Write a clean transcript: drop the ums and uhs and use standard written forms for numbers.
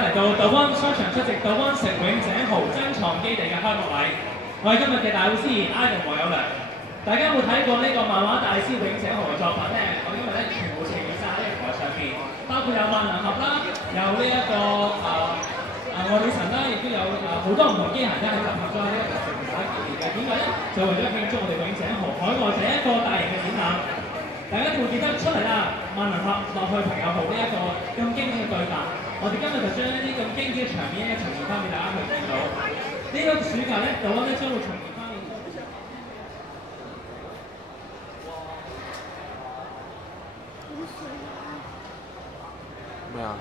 嚟到道灣商場出席道灣城永井豪珍藏基地嘅開幕禮。我係今日嘅大會司儀 Ivan 黃有良。大家有冇睇過呢個漫畫大師永井豪嘅作品咧？我今日咧全部呈現晒喺呢個台上邊，包括有萬能俠啦，有呢一個愛女神啦，亦都有好多唔同機械人喺集合咗喺呢一個城打基地嘅。點解咧？就為咗慶祝我哋永井豪海外第一個大型嘅展覽。大家會記得出嚟啦！萬能俠落去朋友號呢一個咁經典嘅對白，我哋今日就將呢啲咁經典嘅場面咧，重現翻俾大家去見到。呢個暑假咧，道灣咧將會重現翻。咩啊？